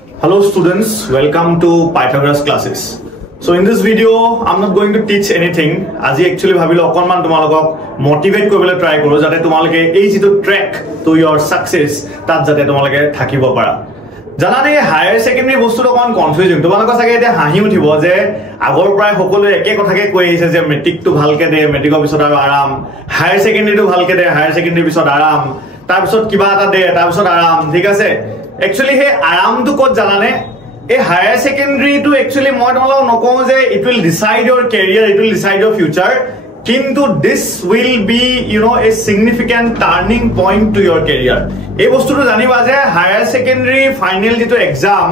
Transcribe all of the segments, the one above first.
Hello students, welcome to Pythagoras classes. So in this video, I'm not going to teach anything. As I actually bhavilo okonman tumalok motivate koribole try koro jate tumalke ei jitu track to your success tat jate tumalke thakibo para. জানানে higher secondary বস্তুটো কোন confusing তোমালোক সাগে এটা হাঁহি উঠিব যে আগৰ প্ৰায় সকলো একে কথাকে কৈ আহিছে যে মেট্ৰিকটো ভালকে দে মেট্ৰিকৰ পিছত আৰু আৰাম হায়াৰ সেকেন্ডাৰিটো ভালকে দে হায়াৰ সেকেন্ডাৰি পিছত আৰাম তাৰ পিছত কিবা এটা দে তাৰ পিছত আৰাম ঠিক আছে একচুয়ালি হে আৰামটো কত জানানে এই হায়ার সেকেন্ডারিটো একচুয়ালি মই তোমালোক নকওঁ যে it will decide your career it will decide your future কিন্তু this will be a significant turning point to your career এই বস্তুটো জানিবা যে হায়ার সেকেন্ডারি ফাইনাল যেটো এক্সাম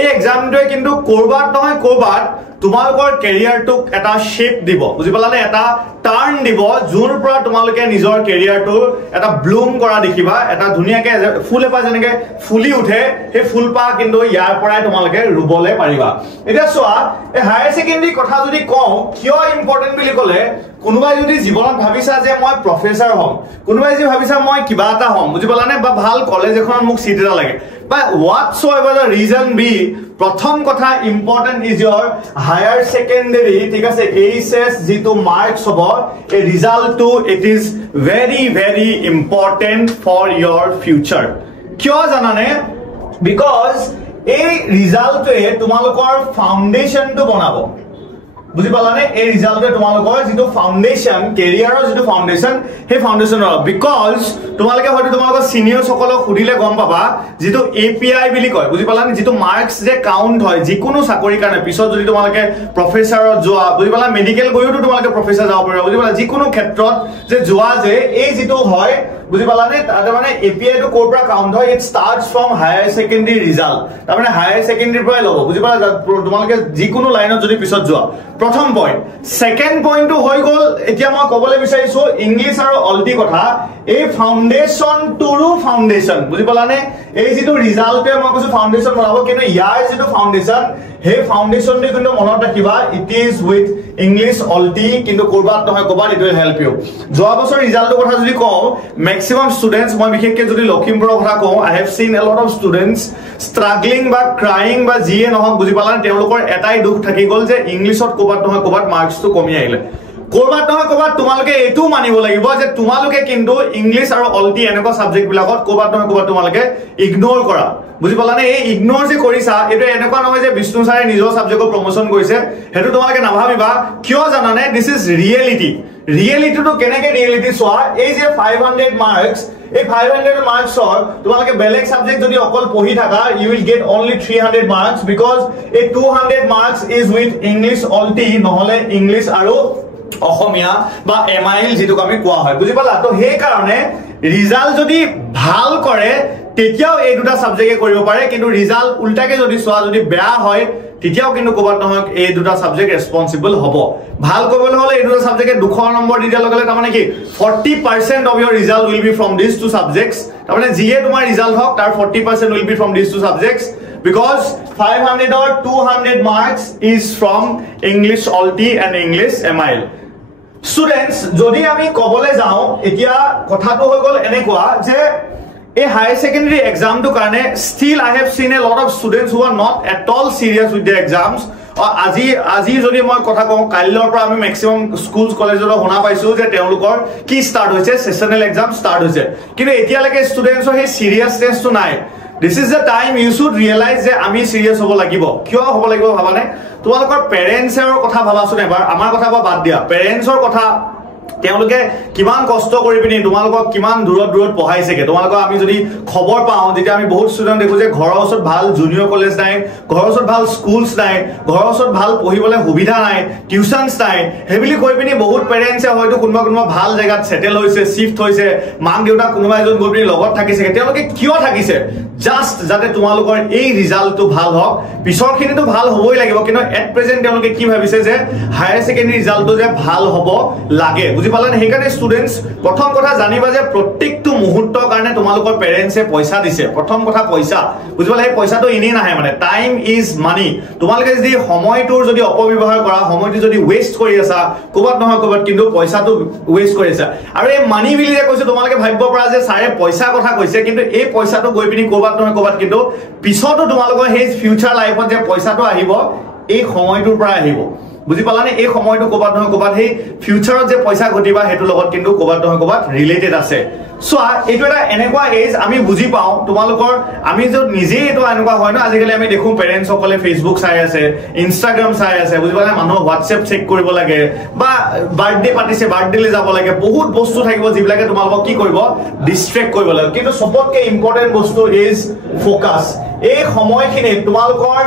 এই এক্সামটোৱে কিন্তু কৰবাত নহয় কৰবাত তোমালোকৰ ক্যাৰিয়াৰটোক এটা শেপ দিব বুজি পালানে এটা টাৰ্ন দিব যোৰ পৰা তোমালোকে নিজৰ ক্যাৰিয়াৰটো এটা ব্লুম কৰা দেখিবা এটা ধুনিয়াকে ফুল এপা যেনেকে ফুলি উঠে হে ফুলপা কিন্তু ইয়াৰ পৰাই তোমালোকে ৰুবলে পাৰিবা এটা চোৱা এই হায়াৰ সেকেন্ডাৰি কথা যদি কওঁ কিয় ইম্পৰ্টেন্ট বুলি ক'লে কোনোবাই যদি জীৱনত ভাবিছা যে মই প্ৰফেসৰ হম কোনোবাই যদি ভাবিছা মই কিবা এটা হম বুজি পালানে বা ভাল কলেজ এখন মোক সিট এটা লাগে বা whatsoever the reason be প্ৰথম কথা important is your higher secondary ঠিক আছে এইচএস যেটো মাৰ্কস হ'ব এই ৰিজাল্টটো it is very important for your future কিয় জানানে বিকজ এই ৰিজাল্টে তোমালোকৰ ফাউন্ডেশনটো বনাব বুজি পালানে এই ৰিজাল্টে তোমালোকৰ যেটো ফাউন্ডেশন ক্যাৰিয়াৰৰ যেটো ফাউন্ডেশন হে ফাউন্ডেশন বিকজ তোমালোকে হয়তো তোমালোকৰ সিনিয়ৰ সকলক খুদিলে গম পাবা যেটো এপিআই বুলি কয় বুজি পালানে যেটো মার্কস যে কাউন্ট হয় যিকোনো চাকৰি কাৰণে পিছত যদি তোমালোকে প্ৰফেসৰত যোৱা বুজি পালা মেডিকেল গৈও তোমালোকে প্ৰফেসৰ যাব পাৰিবা বুজি পালা যিকোনো ক্ষেত্ৰত যে যোৱা যে এই যেটো হয় বুজি পালানে তাৰ মানে এপিআই টো কোৰ পৰা কাউন্ট হয় it starts from higher secondary result তাৰ মানে হায়াৰ সেকেন্ডাৰি পৰা লব বুজি পালা তোমালোকে যিকোনো লাইনত যদি পিছত যোৱা প্ৰথম পইণ্ট সেকেন্ড পইণ্টটো হৈ গল এতিয়া মই কবলৈ বিচাৰিছো ইংলিশ আৰু অলটি কথা এই ফাউন্ডেশন টুৰু ফাউন্ডেশন বুজি পালানে এই যেটো ৰিজাল্টে মই কৈছো ফাউন্ডেশন বনাব কিন্তু ইয়াৰ যেটো ফাউন্ডেশন হে ফাউন্ডেশন দি কিন্তু মনত ৰাখিবা ইট ইজ উইথ ইংলিশ অলটি কিন্তু কৰবাত নহয় কৰবাত ইট উইল হেল্প ইউ যোৱা বছৰ ৰিজাল্টৰ কথা যদি কওঁ maximum students মই বিশেষকৈ যদি লখিমপুৰৰ কথা কওঁ I have seen a lot of students struggling বা crying বা জিয়ে নহক বুজি পালানে তেওঁলোকৰ এটাই দুখ থাকি গল যে ইংলিশত কৰবাত নহয় কৰবাত মাৰ্কসটো কমি আহিলে কৰবাত নহয় কৰবাত তোমালোকে এটো মানিব লাগিব যে তোমালোকে কিন্তু ইংলিশ আৰু অলটি এনেকুৱা সাবজেক্ট বিলাকত কৰবাত নহয় কৰবাত তোমালোকে ইগনোৰ কৰা বুজি পালানে এই ইগনোৰ যে কৰিছা এটো এনেকুৱা নহয় যে বিষ্ণু ছাৰে নিজৰ সাবজেক্টৰ প্ৰমোশন কৰিছে হেতু তোমালোকে নাভাবিবা কিয় জানানে দিস ইজ ৰিয়েলিটি ৰিয়েলিটিটো কেনেকে ৰিয়েলিটি চোৱা এই যে 500 মাৰ্কস এই 500 মাৰ্কসৰ তোমালোকে বেলেগ সাবজেক্ট যদি অকল পঢ়ি থাকা you will get only 300 marks because a 200 marks is with English অলটি নহলে ইংলিশ আৰু অসমীয়া বা এমআইএল যেটো আমি কোৱা হয় বুজি পালা তো হে কাৰণে ৰিজাল্ট যদি ভাল কৰে তেতিয়াও এই দুটা সাবজেক্টে কৰিব পাৰে কিন্তু ৰিজাল্ট উল্টাকে যদি সোৱা যদি বেয়া হয় তেতিয়াও কিন্তু কোবাত নহয় এই দুটা সাবজেক্ট ৰেসপন্সিবল হ'ব ভাল কবলৈ হলে এই দুটা সাবজেক্টে 200 নম্বৰ দি দিয়া লগলে তাৰমানে কি 40% of your result will be from these two subjects তাৰমানে যিয়ে তোমাৰ ৰিজাল্ট হক তাৰ 40% will be from these two subjects because 500 or 200 marks is from English অলটি and English MIL students যদি আমি কবলে যাও এতিয়া কথাটো হৈ গল এনেকুৱা যে a higher secondary exam to karne still I have seen a lot of students who are not at all serious with their exams or আজি যদি মই কথা কওঁ কাইলৰ পৰা আমি maximum schools colleges হনা পাইছো যে তেওঁলোকৰ কি স্টাৰ্ট হৈছে সেশনাল এক্সাম স্টাৰ্ট হৈছে কিন্তু এতিয়ালৈকে ষ্টুডেন্টছৰ হে সিৰিয়াসনেস তো নাই this is the time you should realize যে আমি সিরিয়াস হ'ব লাগিব কিয় হ'ব লাগিব ভাবানে তোমালোকৰ পেৰেন্টছৰ কথা ভাবাছোন এবাৰ আমাৰ কথা বাদ দিয়া পেৰেন্টছৰ কথা তেওঁলোকে কিমান কষ্ট কৰি পিনি তোমালোকক কিমান দূৰত পঢ়াইছেকে তোমালোকক আমি যদি খবৰ পাওঁ যেতিয়া আমি বহুত ষ্টুডেন্ট দেখো যে ঘৰৰ ওচৰত ভাল জুনিয়ৰ কলেজ নাই ঘৰৰ ওচৰত ভাল স্কুলছ নাই ঘৰৰ ওচৰত ভাল পঢ়িবলৈ সুবিধা নাই টিউশনছ নাই হেবিলি কৈ পিনি বহুত পেৰেন্টছে হয়তো কোনোবা ভাল জায়গাত সেটেল হৈছে শিফট হৈছে মাক দেউতা কোনোবা এজন গৈ পিনি লগত থাকিছেকে তেওঁলোকে কিয় থাকিছে জাস্ট যাতে তোমালোকৰ এই ৰিজাল্টটো ভাল হওক পিছৰখিনিটো ভাল হ'বই লাগিব কিন্তু এট প্ৰেজেন্ট তেওঁলোকে কি ভাবিছে যে হায়াৰ সেকেন্ডাৰি ৰিজাল্টটো যে ভাল হ'ব লাগে বুজি পালানে হেকাৰণে ষ্টুডেন্টস প্ৰথম কথা জানিবা যে প্ৰত্যেকটো মুহূৰ্তৰ কাৰণে তোমালোকৰ পেৰেন্টছে পইচা দিছে প্ৰথম কথা পইচা বুজিবলে এই পইচাটো ইনি নাহে মানে টাইম ইজ মানি তোমালোকে যদি সময়টোৰ যদি অপব্যৱহাৰ কৰা সময়টো যদি ওয়েস্ট কৰি আছা কোবাত নহয় কোবাত কিন্তু পইচাটো ওয়েস্ট কৰিছা আৰু এই মানি বিলি যে কৈছে তোমালোকে ভাবিব পৰা যে সাৰে পইচা কথা কৈছে কিন্তু এই পইচাটো গৈ পিনি কোবাত নহয় কোবাত কিন্তু পিছতো তোমালোকৰ হেজ ফিউচাৰ লাইফত যে পইচাটো আহিব এই সময়টোৰ পৰা আহিব বুজি পালানে এই সময়টো কোবাত নহয় কোবাত হে ফিউচাৰত যে পইচা ঘটিবা হেতু লগত কিন্তু কোবাত নহয় কোবাত ৰিলেটেড আছে সো এইটো এটা এনেকুৱা এজ আমি বুজি পাও তোমালোকৰ আমি যে নিজে এটো এনেকুৱা হয় না আজিকালি আমি দেখো পেৰেন্টস সকলে ফেসবুক চাই আছে ইনষ্টাগ্ৰাম চাই আছে বুজি পালা মানুহ হোৱাটছএপ চেক কৰিব লাগে বা বাৰ্থডে পাতিছে বাৰ্থডেলে যাব লাগে বহুত বস্তু থাকিব যিবিলাকে তোমালোকক কি কৰিব ডিস্ট্ৰেক্ট কৰিব লাগে কিন্তু সবতকৈ ইম্পৰ্টেন্ট বস্তু ইজ ফোকাস এই সময়খিনি তোমালোকৰ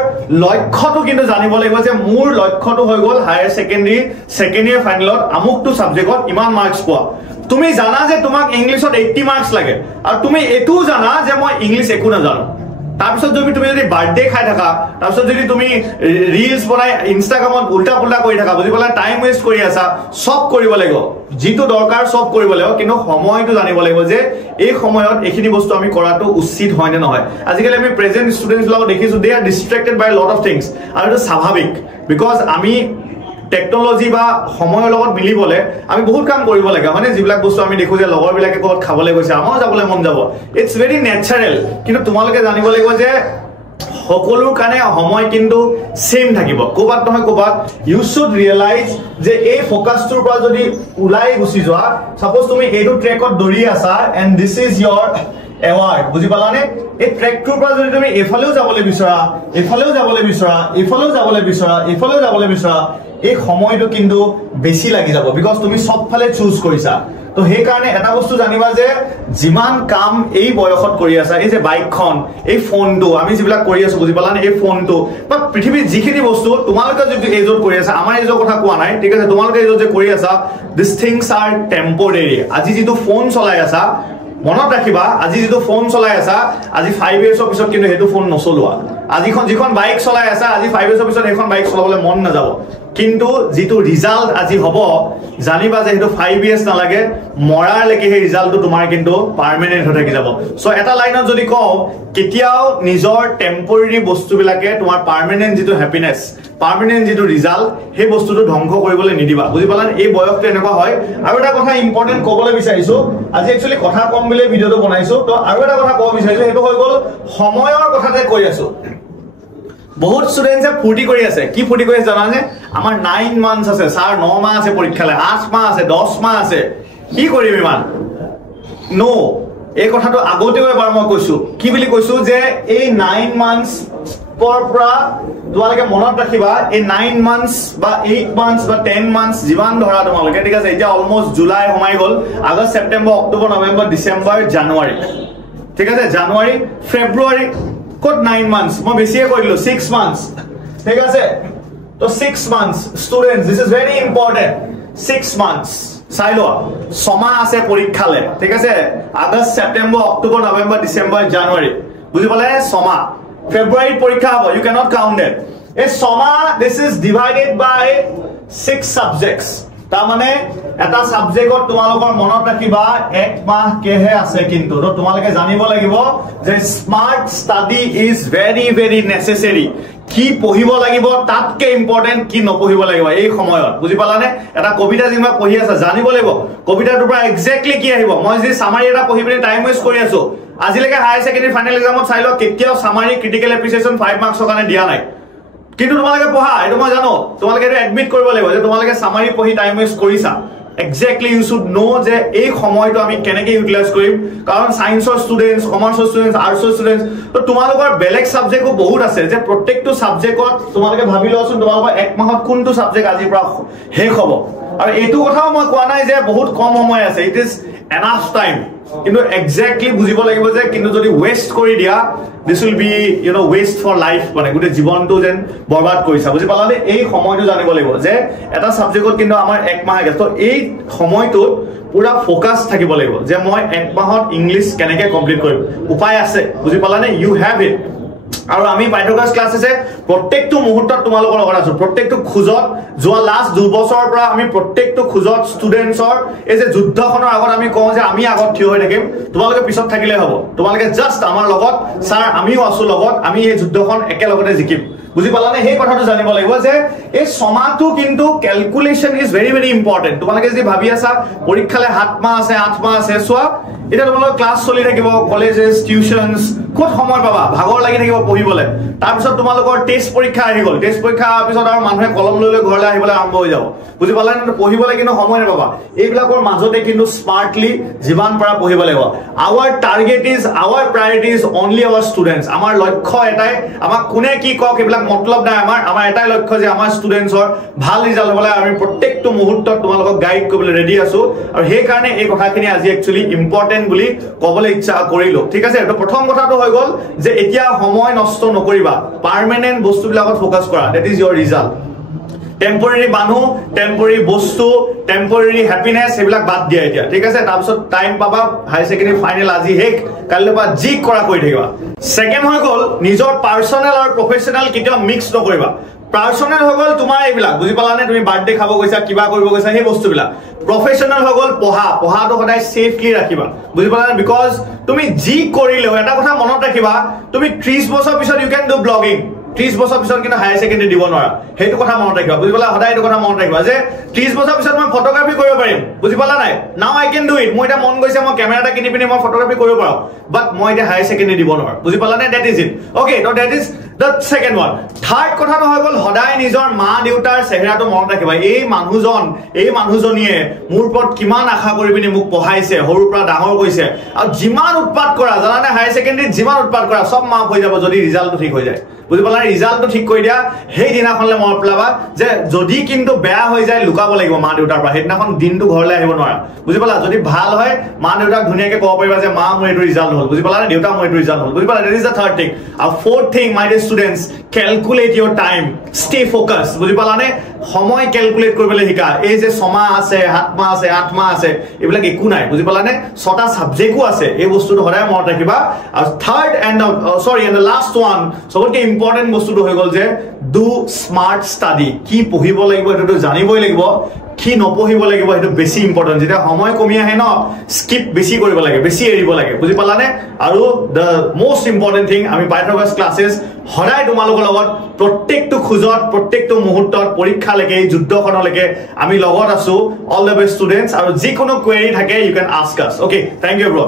লক্ষ্যটো কিন্তু জানিব লাগিব যে মোৰ লক্ষ্যটো হৈ গল হায়াৰ সেকেন্ডাৰী সেকেন্ড ইয়াৰ ফাইনালত আমুকটো সাবজেক্টত ইমান মাৰ্কস পোৱা তুমি জানা যে তোমাক ইংলিশত 80 মাৰ্কস লাগে আৰ তুমি এটু জানা যে মই ইংলিশ একু না জানো তাৰপিছত তুমি যদি বাৰ্থডে খাই থাকা তাৰপিছত যদি তুমি ৰিলস বনাই ইনষ্টাগ্ৰামত উল্টা পুল্টা কৰি থাকা বুজি পালা টাইম ওয়েস্ট কৰি আছা সব কৰিব লাগিব যেটো দৰকাৰ সব কৰিব লাগিব কিন্তু সময়টো জানিব লাগিব যে এই সময়ত এখিনি বস্তু আমি কৰাটো উচিত হয় নে নহয় আজিকালি আমি প্ৰেজেন্ট ষ্টুডেন্টস লগত দেখিছো they are distracted by lot of things আৰু এটা স্বাভাৱিক বিকজ আমি টেকনলজি বা সময়ৰ লগত মিলিবলে আমি বহুত কাম কৰিব লাগে মানে যিবিলাক বস্তু আমি দেখো যে লগৰ বিলাকে ক'ত খাবলৈ গৈছে আমাৰ যাবলৈ মন যাব ইটস ভেৰি নেচাৰেল কিন্তু তোমালোকে জানিব লাগিব যে সকলোৰ কাৰণে সময় কিন্তু সেম থাকিব কোবাত নহয় কোবাত ইউ শুড ৰিয়েলাইজ যে এই ফোকাসটোৰ পৰা যদি উলাই গুছি যোৱা সাপোজ তুমি এইটো ট্ৰেকত দৌৰি আছা and this is your award বুজি পালানে এই ট্ৰেকটোৰ পৰা যদি তুমি এফালেও যাবলৈ বিচৰা এফালেও যাবলৈ বিচৰা এফালেও যাবলৈ বিচৰা এফালেও যাবলৈ বিচৰা এই সময়টো কিন্তু বেছি লাগি যাব বিকজ তুমি সবফালে চুজ কৰিছা তো সেই কাৰণে এটা বস্তু জানিবা যে জিমান কাম এই বয়সত কৰি আছা এই যে বাইকখন এই ফোনটো আমি যিবিলাক কৰি আছো বুজি পালানে এই ফোনটো বা পৃথিৱীৰ যিখিনি বস্তু তোমালোকে যদি এজত কৰি আছা আমাৰ এজৰ কথা কোৱা নাই ঠিক আছে তোমালোকে এজত যে কৰি আছা দিস থিংস আৰ টেম্পৰেৰী আজি যেটো ফোন চলাই আছা মনত ৰাখিবা আজি যেটো ফোন চলাই আছা আজি 5 ইয়াৰ্ছৰ পিছত কিন্তু হেতু ফোন নচলোৱা আজিখন যিখন বাইক চলাই আছা আজি 5 ইয়াৰ্ছৰ পিছত এখন বাইক চলাবলৈ মন নাযাব কিন্তু যেটো ৰিজাল্ট আজি হ'ব জানিবা যে হেতু 5 ইয়াৰ্ছ নালাগে মৰাৰ লৈকে এই ৰিজাল্টটো তোমাৰ কিন্তু পাৰ্মানেন্ট হৈ থাকি যাব সো এটা লাইনত যদি কও কেতিয়াও নিজৰ টেম্পৰেৰী বস্তুবিলাকে তোমাৰ পাৰ্মানেন্ট যেটো হ্যাপিনেস পাৰ্মানেন্ট যেটো ৰিজাল্ট হে বস্তুটো ধ্বংস কৰিবলৈ নিদিবা বুজি পালানে এই বয়সটো এনেকুৱা হয় আৰু এটা কথা ইম্পৰ্টেন্ট ক'বলৈ বিচাৰিছো আজি একচুয়ালি কথা কম বুলি ভিডিওটো বনাইছো তো আৰু এটা কথা ক'ব বিচাৰিছো হেতু হৈ গল সময়ৰ কথাতে কৈ আছো বহুত স্টুডেন্টসে ফুটি কৰি আছে কি ফুটি কৰি আছে জানানে আমাৰ 9 মান্থস আছে স্যাৰ 9 মাহ আছে পৰীক্ষালে 8 মাহ আছে 10 মাহ আছে কি কৰিম ইমান নো এই কথাটো আগতেও এবাৰ মই কৈছো কি বুলি কৈছো যে এই 9 মান্থস পৰা তোমালোকে মনত ৰাখিবা এই 9 মান্থস বা 8 মান্থস বা 10 মান্থস জীৱান ধৰা তোমালোকে ঠিক আছে এতিয়া অলমোস্ট জুলাই সোমাই গল আগষ্ট সেপ্টেম্বৰ অক্টোবৰ নৱেম্বৰ ডিসেম্বৰ জানুৱাৰী ঠিক আছে জানুৱাৰী ফেব্ৰুৱাৰী কত 9 months মই বেছিয়ে কৈ দিলো 6 months ঠিক আছে তো 6 months students this is very important 6 months চাইলো সময় আছে পৰীক্ষালে ঠিক আছে আগষ্ট সেপ্টেম্বৰ অক্টোবৰ নৱেম্বৰ ডিসেম্বৰ জানুৱাৰী বুজি পালে সময় ফেব্ৰুৱাৰী পৰীক্ষা হ'ব you cannot count it এই সময় this is divided by 6 subjects তা মানে এটা সাবজেক্টত তোমালোকৰ মনত ৰাখিবা এক মাহ কেহে আছে কিন্তু তো তোমালোকে জানিব লাগিব যে smart study is very very necessary কি পঢ়িব লাগিব তাতকে ইম্পৰ্টেন্ট কি নপঢ়িব লাগিব এই সময়ত বুজি পালানে এটা কবিতা যিমা পঢ়ি আছে জানিব লাগিব কবিতাটোৰ পৰা এক্স্যাক্টলি কি আহিব মই যে সামাৰি এটা পঢ়ি পিনে টাইম ওয়েস্ট কৰি আছো আজিলৈকে হায়াৰ সেকেন্ডাৰী ফাইনাল এক্সামত চাইলো কেতিয়াও সামাৰি ক্ৰিটিক্যাল এপ্ৰিচিয়েশন 5 মাৰ্কছৰ কাৰণে দিয়া নাই কিন্তু তোমালোকে পঢ়া এটো মই জানো তোমালোকে এটা এডমিট কৰিব লাগিব যে তোমালোকে সামাৰি পঢ়ি টাইম ওয়েস্ট কৰিছা exactly you should know যে এই সময়টো আমি কেনেকৈ ইউটিলাইজ কৰিম কাৰণ সায়েন্সৰ ষ্টুডেন্টস কমাৰ্চৰ ষ্টুডেন্টস আৰ্টছৰ ষ্টুডেন্টস তো তোমালোকৰ বেলেগ সাবজেক্টও বহুত আছে যে প্ৰত্যেকটো সাবজেক্টত তোমালোকে ভাবি লওঁচোন তোমালোকৰ এক মাহত কোনটো সাবজেক্ট আজিৰ পৰা শেষ হ'ব আৰু এইটো কথাও মই কোৱা নাই যে বহুত কম সময় আছে ইট ইজ এনাফ টাইম কিন্তু এক্স্যাক্টলি বুজিব লাগিব যে কিন্তু যদি ওয়েস্ট কৰি দিয়া this will be waste for life মানে গুটে জীবনটো যেন বৰবাদ কৰিছা বুজি পালানে এই সময়টো জানিব লাগিব যে এটা সাবজেক্টত কিন্তু আমাৰ এক মাহ আছে তো এই সময়টো পুৰা ফোকাস থাকিব লাগিব যে মই এক মাহত ইংলিশ কেনেকৈ কমপ্লিট কৰিম উপায় আছে বুজি পালানে you have it আৰু আমি পাইথাগোৰাছ ক্লাছেছে প্ৰত্যেকটো মুহূৰ্তত তোমালোকৰ লগত আছো প্ৰত্যেকটো খুজত যোৱা লাষ্ট 2 বছৰৰ পৰা আমি প্ৰত্যেকটো খুজত ষ্টুডেন্টছৰ এই যে যুদ্ধখনৰ আগত আমি কওঁ যে আমি আগত থিয় হৈ থাকিম তোমালোকে পিছত থাকিলে হ'ব তোমালোকে জাস্ট আমাৰ লগত স্যাৰ আমিও আছো লগত আমি এই যুদ্ধখন একেলগতে জিকিম বুজি পালানে সেই কথাটো জানিব লাগিব যে এই সমাটো কিন্তু calculation is very very important তোমালোকে যদি ভাবি আছা পৰীক্ষালে 7 মাহ আছে 8 মাহ আছে সোয়া এটা তোমালোকৰ ক্লাস চলি থাকিব কলেজেস টিউশনস কোট সময় পাবা ভাগৰ লাগি থাকিব পঢ়িবলে তাৰ পিছত তোমালোকৰ টেস্ট পৰীক্ষা আহি গল টেস্ট পৰীক্ষা পিছত আৰু মানুহে কলম লৈ লৈ ঘৰলৈ আহিবলৈ আৰম্ভ হৈ যাব বুজি পালানে পঢ়িবলে কিন্তু সময় নাপাবা এইবিলাকৰ মাজতে কিন্তু স্মাৰ্টলি জীৱান পৰা পঢ়িব লাগিব our target is our priority is only our students আমাৰ লক্ষ্য এটাই আমাক কোনে কি কক এইবিলাক মতলব নাই আমাৰ এটাই লক্ষ্য যে আমাৰ ষ্টুডেন্টছৰ ভাল ৰিজাল্ট হ'বলৈ আমি প্ৰত্যেকটো মুহূৰ্তত তোমালোকক গাইড কৰিবলৈ ৰেডি আছো আৰু সেই কাৰণে এই কথাখিনি আজি একচুয়ালি ইম্পৰ্টেন্ট বুলি কবলৈ ইচ্ছা কৰিলো ঠিক আছে তো প্ৰথম কথাটো হৈ গল যে এতিয়া সময় নষ্ট নকৰিবা পাৰ্মানেন্ট বস্তুবিলাকত ফোকাস কৰা দ্যাট ইজ ইয়োৰ ৰিজাল্ট টেম্পোৰাৰি মানুহ টেম্পোৰাৰি বস্তু টেম্পোৰাৰি হ্যাপিনেস এবিলাক বাদ দিয়া এতিয়া ঠিক আছে তাৰ পিছত টাইম পাবা হাই সেকেন্ডাৰী ফাইনাল আজি হেক কাইলৈ পা জি কৰা কৰি থাকিবা সেকেন্ড হৈ গল নিজৰ পাৰ্সোনাল আৰু প্ৰফেশনাল কিটা মিক্স নকৰিবা পাৰ্সোনাল হৈ গল তোমাৰ এইবিলাক বুজি পালানে তুমি বাৰ্থডে খাব গৈছা কিবা কৰিব গৈছা সেই বস্তুবিলাক প্ৰফেশনাল হৈ গল পঢ়াটো সদায় সেফলি ৰাখিবা বুজি পালানে বিকজ তুমি জি কৰিলেও এটা কথা মনত ৰাখিবা তুমি 30 বছৰ পিছত ইউ ক্যান ডু ব্লগিং 30 বছৰ পিছত কিন্তু হাই সেকেন্ডাৰী দিব নোৱাৰা হেতু কথা মনত ৰাখিবা বুজি পালা সদায় এটো কথা মনত ৰাখিবা যে 30 বছৰ পিছত মই ফটোগ্ৰাফি কৰিব পাৰিম বুজি পালা নাই now I can do it মই এটা মন গৈছে মই কেমেৰাটা কিনি পিনি মই ফটোগ্ৰাফি কৰিব পাৰো বাট মই এটা হাই সেকেন্ডাৰী দিব নোৱাৰা বুজি পালা নাই দ্যাট ইজ ইট ওকে তো that is the second one third কথাটো হৈ গল সদায় নিজৰ মা দেউতাৰ চেহেৰাটো মনত ৰাখিবা এই মানুহজনীয়ে মোৰ ওপৰত কিমান আশা কৰি পিনি মোক পঢ়াইছে সৰুৰ পৰা ডাঙৰ কৰিছে আৰু যিমান উৎপাত কৰা জানানে হাই সেকেন্ডাৰীত যিমান উৎপাত কৰা সব মাফ হৈ যাব যদি ৰিজাল্টটো ঠিক হৈ যায় বুজি পালা ৰিজাল্টটো ঠিক কৰি দিয়া সেই দিনাখনলে মনত পেলাবা যে যদি কিন্তু বেয়া হৈ যায় লুকাব লাগিব মা দেউতাৰ পৰা সেইদিনাখন দিনটো ঘৰলৈ আহিব নোৱাৰা বুজি পালা যদি ভাল হয় মা দেউতাক ধুনীয়াকে ক'ব পাৰিবা যে মা মোৰ এইটো ৰিজাল্ট হ'ল বুজি পালা দেউতা মোৰ এইটো ৰিজাল্ট হ'ল বুজি পালা that is the third thing আৰু fourth thing my dear students calculate your time stay focused বুজি পালানে সময় ক্যালকুলেট কৰিবলৈ শিকা এই যে 6 মাহ আছে 7 মাহ আছে 8 মাহ আছে এইবিলাক একো নাই বুজি পালানে 6টা সাবজেক্টও আছে এই বস্তুটো সদায় মনত ৰাখিবা আৰু third and the last one সবতকৈ ইম্পৰ্টেন্ট বস্তুটো হৈ গল যে ডু স্মাৰ্ট ষ্টাডি কি পঢ়িব লাগিব এটো জানিবই লাগিব কি নপঢ়িব লাগিব এটো বেছি ইম্পৰ্টেন্ট যেতিয়া সময় কমি আহে ন স্কিপ বেছি কৰিব লাগে বেছি এৰিব লাগে বুজি পালানে আৰু দ্য মোস্ট ইম্পৰ্টেন্ট থিং আমি পাইথাগোৰাছ ক্লাसेस সদায় তোমালোকৰ লগত প্ৰত্যেকটো খুজত প্ৰত্যেকটো মুহূৰ্তত পৰীক্ষালৈকে যুদ্ধখনলৈকে আমি লগত আছো অল দ্য বেষ্ট ষ্টুডেন্টস আৰু যিকোনো কোৱেৰি থাকে you can ask us okay thank you bro